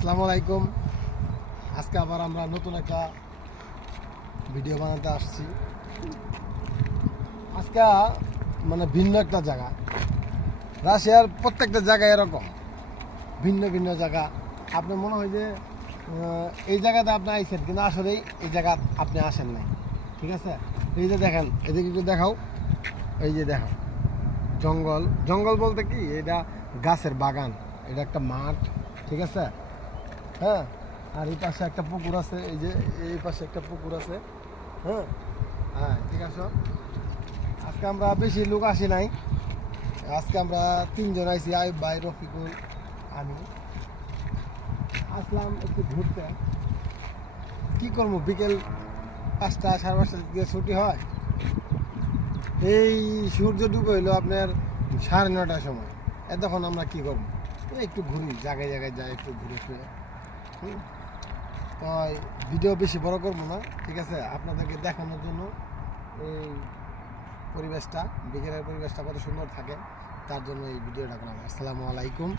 আসসালামু আলাইকুম। আজকে আবার আমরা নতুন একটা ভিডিও বানাতে আসছি। আজকে মানে ভিন্ন একটা জায়গা, রাশিয়ার প্রত্যেকটা জায়গায় এরকম ভিন্ন ভিন্ন জায়গা। আপনি মনে হয় যে এই জায়গাতে আপনি আইছেন, কিন্তু আসলেই এই জায়গা আপনি আসেন নাই। ঠিক আছে, এই যে দেখেন, এদিকে একটু দেখাও। এই যে দেখো, জঙ্গল জঙ্গল বলতে কি, এটা গাছের বাগান, এটা একটা মাঠ। ঠিক আছে, হ্যাঁ। আর এই পাশে একটা পুকুর আছে, এই যে এই পাশে একটা পুকুর আছে। হ্যাঁ হ্যাঁ, ঠিক আছে। আজকে আমরা বেশি লোক আসি নাই, আজকে আমরা তিনজন আইছি, আইব ভাই, রফিকুল, আমি আসলাম একটু ঘুরতে। কি করবো, বিকেল 5টা 5:30 দিয়ে ছুটি হয়। এই সূর্য ডুবে হইলো আপনার 9:30টার সময়। তখন আমরা কি করবো, একটু ঘুরি, জায়গায় জায়গায় যাই, একটু ঘুরে ফিরে। তো ভিডিও বেশি বড় করবো না, ঠিক আছে, আপনাদেরকে দেখানোর জন্য এই পরিবেশটা, বিকেলের পরিবেশটা কত সুন্দর থাকে, তার জন্য এই ভিডিওটা করলাম। আসসালামু আলাইকুম।